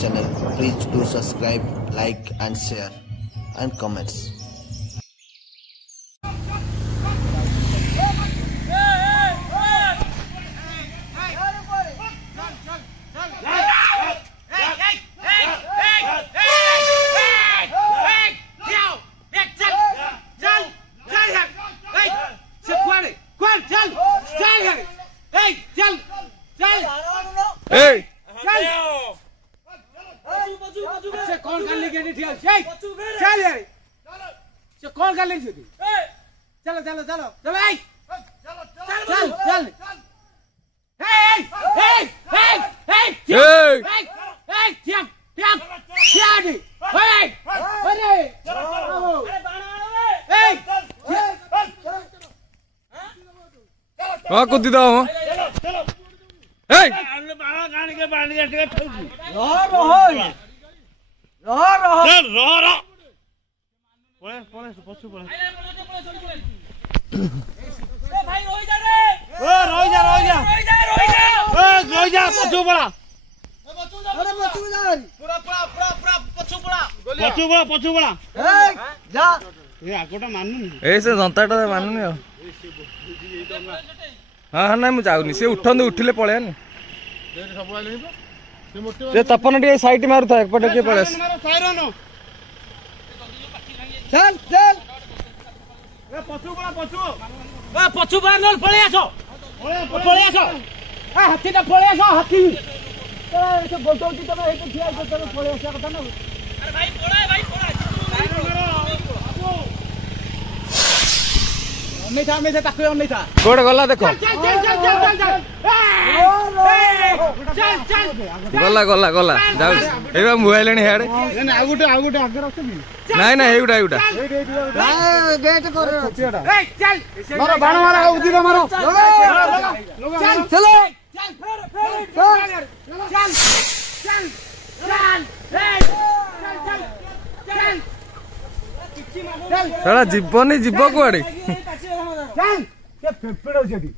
channel. Please do subscribe, like and share and comments. कौन कर लेके नहीं ठीक है चल यार से कौन कर लेके चलो चलो चलो चलो ए चल चल ए ए ए ए ए क्या क्या क्या दी ए अरे ए हां कुछ दो ए बाड़ा गाड़ी के बांध के रह पळे पछू पळे ए भाई रोई जा रे ओ रोई जा पछू पळा अरे बचू जा पूरा पछू पळा ए जा ए आकोटा माननु ए से जनताटा मानुनी हां ना मु जाउनी से उठंदे उठिले पळेनी सब आले से तपन टी साइड मारू था एक पटे के पळेस चल चल ए पछू पछू न पळे आसो ए हाथी ता पळे आसो हाथी ए से बोलतो की तमे हेते ठिया को तमे पळे आसा कथा ना अरे भाई पळा नहीं था ताको नहीं था कोड गला देखो गला गला गला जाउ एबा मोबाइल नि हेड आ गुटे आगे रख नाही नाही एउडा एउडा गेट कर ए चल मारो बाण मारो उदी मारो चल चलो साला जीवनी जीव कुआडे चल के फेफड़ो जेडी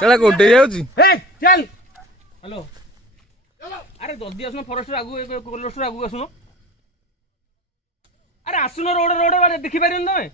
साला कोडे जाउची ए चल हेलो अरे जल्दी आसुन फॉरेस्ट आगु कोलोस्ट आगु आसुन अरे आसुन रोड देखि पारिन तमे